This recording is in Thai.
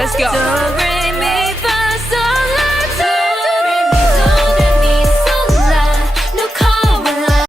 Let's go.